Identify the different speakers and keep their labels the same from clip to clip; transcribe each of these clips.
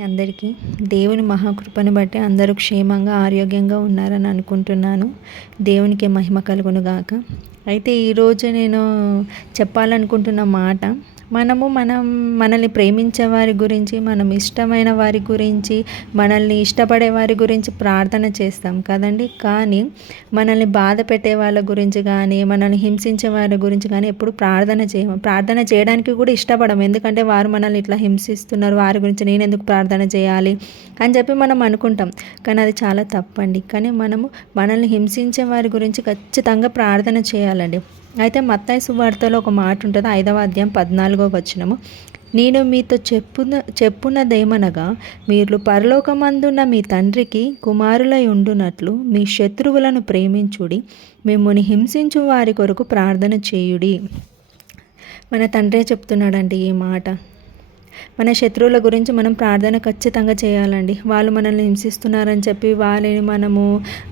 Speaker 1: అందరికీ దేవుని మహాకృపను బట్టి అందరూ క్షేమంగా ఆరోగ్యంగా ఉన్నారని అనుకుంటున్నాను. దేవునికి మహిమ కలుగును గాక. అయితే ఈరోజు నేను చెప్పాలనుకుంటున్న మాట మనము మనం మనల్ని ప్రేమించే వారి గురించి మనం ఇష్టమైన వారి గురించి మనల్ని ఇష్టపడే వారి గురించి ప్రార్థన చేస్తాం కదండి. కానీ మనల్ని బాధ పెట్టే వాళ్ళ గురించి కానీ మనల్ని హింసించే వారి గురించి కానీ ఎప్పుడు ప్రార్థన చేయము ప్రార్థన చేయడానికి కూడా ఇష్టపడము. ఎందుకంటే వారు మనల్ని ఇట్లా హింసిస్తున్నారు వారి గురించి నేను ఎందుకు ప్రార్థన చేయాలి అని చెప్పి మనం అనుకుంటాం. కానీ అది చాలా తప్పండి. కానీ మనము మనల్ని హింసించే వారి గురించి ఖచ్చితంగా ప్రార్థన చేయాలండి. అయితే మత్తాయి సువార్తలో ఒక మాట ఉంటుంది ఐదవ అధ్యాయం పద్నాలుగో వచ్చినము నేను మీతో చెప్పున చెప్పున్నదేమనగా మీరు పరలోకమందున్న మీ తండ్రికి కుమారులై ఉండునట్లు మీ శత్రువులను ప్రేమించుడి మిమ్మల్ని హింసించు వారి కొరకు ప్రార్థన చేయుడి. మన తండ్రే చెప్తున్నాడండి ఈ మాట. మన శత్రువుల గురించి మనం ప్రార్థన ఖచ్చితంగా చేయాలండి. వాళ్ళు మనల్ని హింసిస్తున్నారని చెప్పి వాళ్ళని మనము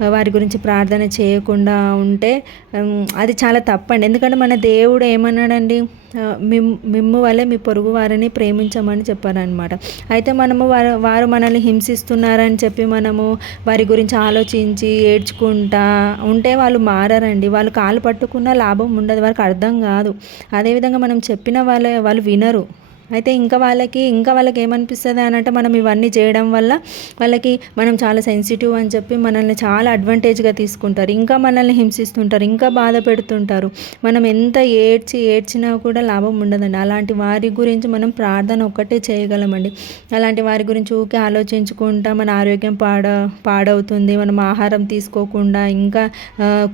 Speaker 1: వారి గురించి ప్రార్థన చేయకుండా ఉంటే అది చాలా తప్పండి. ఎందుకంటే మన దేవుడు ఏమన్నాడండి? మిమ్ మిమ్ము వల్లే మీ పొరుగు వారిని ప్రేమించమని చెప్పారనమాట అయితే మనము వారు వారు మనల్ని హింసిస్తున్నారని చెప్పి మనము వారి గురించి ఆలోచించి ఏడ్చుకుంటా ఉంటే వాళ్ళు మారారండి. వాళ్ళు కాలు పట్టుకున్న లాభం ఉండదు. వారికి అర్థం కాదు. అదేవిధంగా మనం చెప్పిన వాళ్ళే వాళ్ళు వినరు. అయితే ఇంకా వాళ్ళకి ఇంకా వాళ్ళకి ఏమనిపిస్తుంది అని అంటే మనం ఇవన్నీ చేయడం వల్ల వాళ్ళకి మనం చాలా సెన్సిటివ్ అని చెప్పి మనల్ని చాలా అడ్వాంటేజ్గా తీసుకుంటారు. ఇంకా మనల్ని హింసిస్తుంటారు ఇంకా బాధ పెడుతుంటారు. మనం ఎంత ఏడ్చి ఏడ్చినా కూడా లాభం ఉండదండి. అలాంటి వారి గురించి మనం ప్రార్థన ఒక్కటే చేయగలమండి. అలాంటి వారి గురించి ఊకే ఆలోచించుకుంటా మన ఆరోగ్యం పాడ పాడవుతుంది. మనం ఆహారం తీసుకోకుండా ఇంకా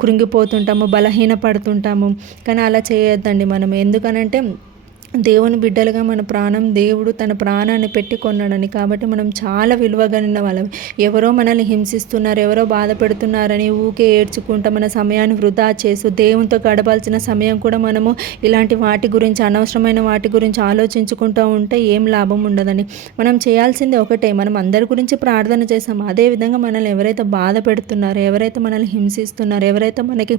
Speaker 1: కృంగిపోతుంటాము బలహీన పడుతుంటాము కానీ అలా చేయొద్దండి మనం. ఎందుకనంటే దేవుని బిడ్డలుగా మన ప్రాణం దేవుడు తన ప్రాణాన్ని పెట్టి కొన్నాడని కాబట్టి మనం చాలా విలువగలిగిన వాళ్ళం. ఎవరో మనల్ని హింసిస్తున్నారు ఎవరో బాధ పెడుతున్నారని ఊకే ఏడ్చుకుంటా మన సమయాన్ని వృధా చేస్తూ దేవునితో గడపాల్సిన సమయం కూడా మనము ఇలాంటి వాటి గురించి అనవసరమైన వాటి గురించి ఆలోచించుకుంటూ ఉంటే ఏం లాభం ఉండదని. మనం చేయాల్సింది ఒకటే మనం అందరి గురించి ప్రార్థన చేసాం అదేవిధంగా మనల్ని ఎవరైతే బాధ పెడుతున్నారో ఎవరైతే మనల్ని హింసిస్తున్నారో ఎవరైతే మనకి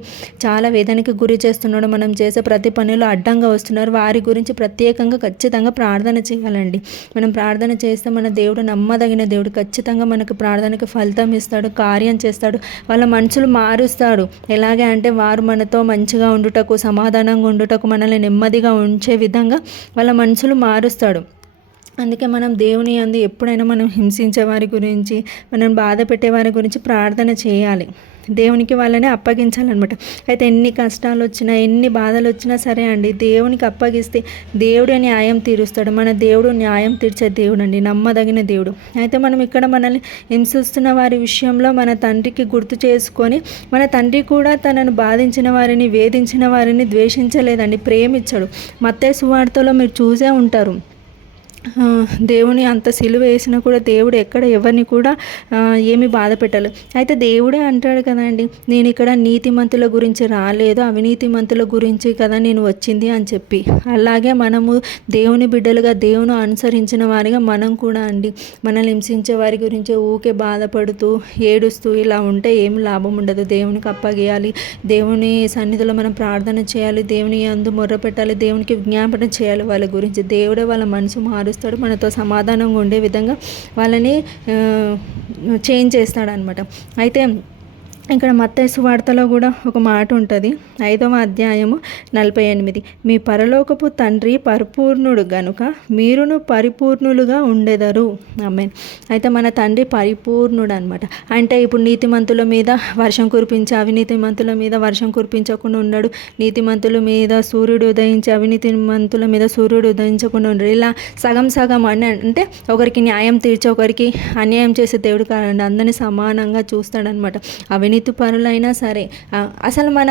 Speaker 1: చాలా వేదనకి గురి చేస్తున్నాడో మనం చేసే ప్రతి పనిలో అడ్డంగా వస్తున్నారో వారి గురించి ప్రత్యేకంగా ఖచ్చితంగా ప్రార్థన చేయాలండి. మనం ప్రార్థన చేస్తే మన దేవుడు నమ్మదగిన దేవుడు ఖచ్చితంగా మనకు ప్రార్థనకు ఫలితం ఇస్తాడు కార్యం చేస్తాడు వాళ్ళ మనసులు మారుస్తాడు. ఎలాగే అంటే వారు మనతో మంచిగా ఉండుటకు సమాధానంగా ఉండుటకు మనల్ని నెమ్మదిగా ఉంచే విధంగా వాళ్ళ మనసులు మారుస్తాడు. అందుకే మనం దేవుని అందు ఎప్పుడైనా మనం హింసించే వారి గురించి మనం బాధ పెట్టే వారి గురించి ప్రార్థన చేయాలి. దేవునికి వాళ్ళని అప్పగించాలన్నమాట. అయితే ఎన్ని కష్టాలు వచ్చినా ఎన్ని బాధలు వచ్చినా సరే అండి దేవునికి అప్పగిస్తే దేవుడే న్యాయం తీరుస్తాడు. మన దేవుడు న్యాయం తీర్చే దేవుడు అండి నమ్మదగిన దేవుడు. అయితే మనం ఇక్కడ మనల్ని హింసిస్తున్న వారి విషయంలో మన తండ్రికి గుర్తు చేసుకొని మన తండ్రి కూడా తనను బాధించిన వారిని వేధించిన వారిని ద్వేషించలేదండి ప్రేమించాడు. మత్తే సువార్తలో మీరు చూసే ఉంటారు. దేవుని అంత సిలువ వేసినా కూడా దేవుడు ఎక్కడ ఎవరిని కూడా ఏమి బాధ పెట్టాలి. అయితే దేవుడే అంటాడు కదండి నేను ఇక్కడ నీతిమంతుల గురించి రాలేదు అవినీతిమంతుల గురించి కదా నేను వచ్చింది అని చెప్పి. అలాగే మనము దేవుని బిడ్డలుగా దేవుని అనుసరించిన వారిగా మనం కూడా అండి మనల్ని హింసించే వారి గురించి ఊకే బాధపడుతూ ఏడుస్తూ ఇలా ఉంటే ఏం లాభం ఉండదు. దేవునికి అప్పగేయాలి దేవుని సన్నిధిలో మనం ప్రార్థన చేయాలి దేవుని అందు మొర్ర పెట్టాలి దేవునికి విజ్ఞాపన చేయాలి వాళ్ళ గురించి. దేవుడే వాళ్ళ మనసు మారు నడుస్తాడు మనతో సమాధానంగా ఉండే విధంగా వాళ్ళని చేంజ్ చేస్తాడనమాట అయితే ఇక్కడ మత్తైసు వార్తలో కూడా ఒక మాట ఉంటుంది. ఐదవ అధ్యాయము నలభై ఎనిమిది. మీ పరలోకపు తండ్రి పరిపూర్ణుడు గనుక మీరును పరిపూర్ణులుగా ఉండెదరు. అమ్మే అయితే మన తండ్రి పరిపూర్ణుడు అనమాట అంటే ఇప్పుడు నీతిమంతుల మీద వర్షం కురిపించి అవినీతిమంతుల మీద వర్షం కురిపించకుండా ఉన్నాడు. నీతిమంతుల మీద సూర్యుడు ఉదయించి అవినీతిమంతుల మీద సూర్యుడు ఉదయించకుండా ఉన్నాడు. ఇలా సగం సగం అని అంటే ఒకరికి న్యాయం తీర్చి ఒకరికి అన్యాయం చేసే దేవుడు కాదండి అందరినీ సమానంగా చూస్తాడనమాట అవినీతి నీతి పనులైనా సరే అసలు మన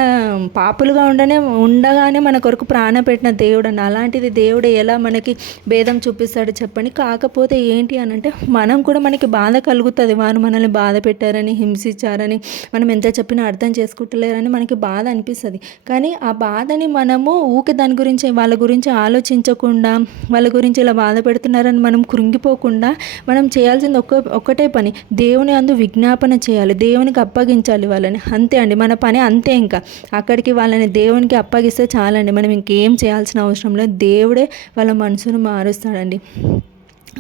Speaker 1: పాపులుగా ఉండనే ఉండగానే మన కొరకు ప్రాణ పెట్టిన దేవుడు అని అలాంటిది దేవుడు ఎలా మనకి భేదం చూపిస్తాడు చెప్పండి. కాకపోతే ఏంటి అని అంటే మనం కూడా మనకి బాధ కలుగుతుంది. వారు మనల్ని బాధ పెట్టారని హింసించారని మనం ఎంత చెప్పినా అర్థం చేసుకుంటలేరని మనకి బాధ అనిపిస్తుంది. కానీ ఆ బాధని మనము ఊకే దాని గురించి వాళ్ళ గురించి ఆలోచించకుండా వాళ్ళ గురించి ఇలా బాధ పెడుతున్నారని మనం కృంగిపోకుండా మనం చేయాల్సింది ఒక్క ఒక్కటే పని. దేవుని అందు విజ్ఞాపన చేయాలి. దేవునికి అప్పగించాలి. చేయాలి వాళ్ళని. అంతే అండి మన పని అంతే ఇంకా. అక్కడికి వాళ్ళని దేవునికి అప్పగిస్తే చాలండి. మనం ఇంకేం చేయాల్సిన అవసరం లేదు. దేవుడే వాళ్ళ మనసును మారుస్తాడండి.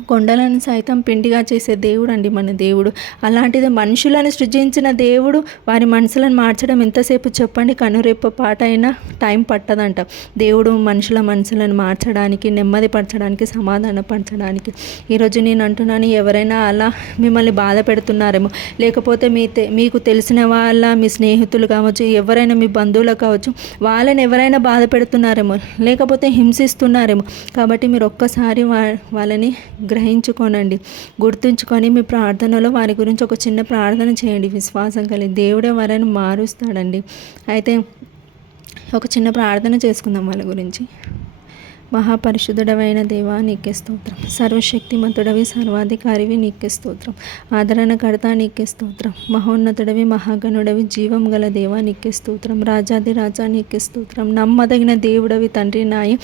Speaker 1: కొండలను సైతం పిండిగా చేసే దేవుడు అండి మన దేవుడు. అలాంటిది మనుషులను సృజించిన దేవుడు వారి మనసులను మార్చడం ఎంతసేపు చెప్పండి? కనురెప్ప పాట అయినా టైం పట్టదంట. దేవుడు మనుషుల మనసులను మార్చడానికి నెమ్మదిపరచడానికి సమాధానపరచడానికి ఈరోజు నేను అంటున్నాను ఎవరైనా అలా మిమ్మల్ని బాధ పెడుతున్నారేమో. లేకపోతే మీ మీకు తెలిసిన వాళ్ళ మీ స్నేహితులు కావచ్చు ఎవరైనా మీ బంధువులు కావచ్చు వాళ్ళని ఎవరైనా బాధ పెడుతున్నారేమో. లేకపోతే హింసిస్తున్నారేమో. కాబట్టి మీరు ఒక్కసారి వాళ్ళని గ్రహించుకోనండి. గుర్తుంచుకొని మీ ప్రార్థనలో వారి గురించి ఒక చిన్న ప్రార్థన చేయండి. విశ్వాసం కలిగి దేవుడే వారిని మారుస్తాడండి. అయితే ఒక చిన్న ప్రార్థన చేసుకుందాం వాళ్ళ గురించి. మహాపరిశుద్ధుడవైన దేవా నీకే స్తోత్రం. సర్వశక్తిమంతుడవి సర్వాధికారివి నీకే స్తోత్రం. ఆదరణకర్త నీకే స్తోత్రం. మహోన్నతుడవి మహాగణుడవి జీవం గల దేవా నీకే స్తోత్రం. రాజాది రాజా నీకే స్తోత్రం. నమ్మదగిన దేవుడవి తండ్రి న్యాయం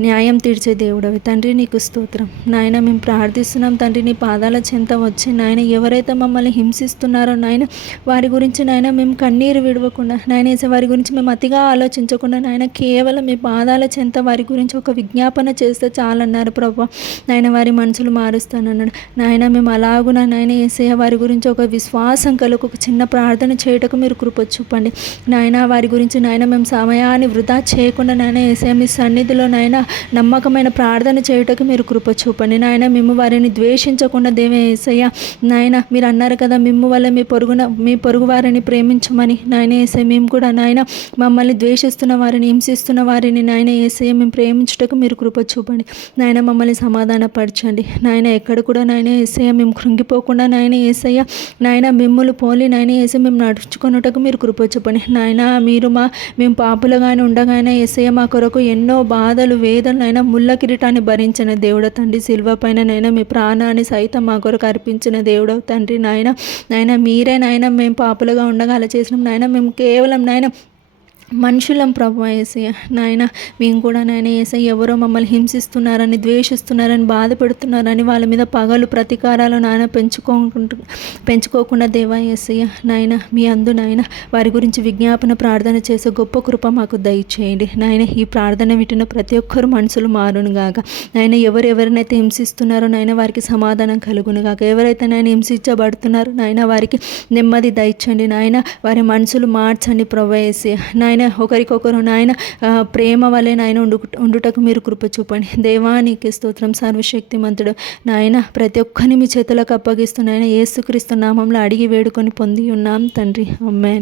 Speaker 1: న్యాయం తీర్చే దేవుడవి తండ్రి నీకు స్తోత్రం. నాయన మేము ప్రార్థిస్తున్నాం తండ్రి నీ పాదాల చెంత వచ్చి నాయన ఎవరైతే మమ్మల్ని హింసిస్తున్నారో నాయన వారి గురించి నాయన మేము కన్నీరు విడవకుండా నాయన వారి గురించి మేము అతిగా ఆలోచించకుండా నాయన కేవలం మీ పాదాల చెంత వారి గురించి ఒక విజ్ఞాపన చేస్తే చాలన్నారు ప్రభు. నాయన వారి మనసులు మారుస్తానన్నాడు. నాయన మేము అలాగున నాయన ఏసయ్య వారి గురించి ఒక విశ్వాసం కలుగు ఒక చిన్న ప్రార్థన చేయటకు మీరు కృప చూపండి. నాయన వారి గురించి నాయన మేము సమయాన్ని వృధా చేయకుండా నాయన ఏసయ్య మీ సన్నిధిలో నాయన నమ్మకమైన ప్రార్థన చేయుటకు మీరు కృప చూపండి. నాయన మేము వారిని ద్వేషించకుండా దేవే ఏసయ్య నాయన మీరు అన్నారు కదా మిమ్ము వల్ల మీ పొరుగున మీ పొరుగు వారిని ప్రేమించమని. నాయన ఏసయ్య మేము కూడా నాయన మమ్మల్ని ద్వేషిస్తున్న వారిని హింసిస్తున్న వారిని నాయన ఏసయ్య మేము ప్రేమించుటకు మీరు కృప చూపండి. నాయన మమ్మల్ని సమాధానపరచండి. నాయన ఎక్కడ కూడా నాయన ఏసయ్య మేము కృంగిపోకుండా నాయన ఏసయ్య నాయన మిమ్మల్ని పోలి నాయన ఏసే మేము నడుచుకున్నట్టుకు మీరు కృప చూపండి. నాయన మీరు మా మేము పాపులుగానే ఉండగానే ఏసయ్య మా కొరకు ఎన్నో బాధలు వేదనలు అయినా ముళ్ళ కిరీటాన్ని భరించిన దేవుడ తండ్రి శిల్వ పైన నైనా మీ ప్రాణాన్ని సైతం మా కొరకు అర్పించిన దేవుడ తండ్రి నాయన. నాయన మీరే నాయన మేము పాపులుగా ఉండగా అలా చేసినాం. నాయన మేము కేవలం నాయన మనుషులం ప్రభు ఏసయ్య. నాయన మేము కూడా నాయన ఏసై ఎవరో మమ్మల్ని హింసిస్తున్నారని ద్వేషిస్తున్నారని బాధపెడుతున్నారని వాళ్ళ మీద పగలు ప్రతీకారాలు నాయన పెంచుకోకుండా పెంచుకోకుండా దేవా ఏసయ్య నాయన మీ అందు నాయన వారి గురించి విజ్ఞాపన ప్రార్థన చేసే గొప్ప కృప మాకు దయచేయండి. నాయన ఈ ప్రార్థన వింటున్న ప్రతి ఒక్కరు మనసులు మారును గాక. నాయన ఎవరెవరినైతే హింసిస్తున్నారో నాయన వారికి సమాధానం కలుగును గాక. ఎవరైతే నాయన హింసించబడుతున్నారో నాయన వారికి నెమ్మది దయచండి నాయన వారి మనసులు మార్చండి ప్రభు ఏసయ్య. నాయన నాయన ఒకరికొకరు నాయన ప్రేమ వలె నాయన ఉండు ఉండుటకు మీరు కృప చూపండి. దేవానికి స్తోత్రం సర్వశక్తిమంతుడు. నాయన ప్రతి ఒక్కరిని మీ చేతులకు అప్పగిస్తున్నాయన ఏసుక్రీస్తు నామంలో అడిగి వేడుకొని పొంది ఉన్నాం తండ్రి. అమ్మాయి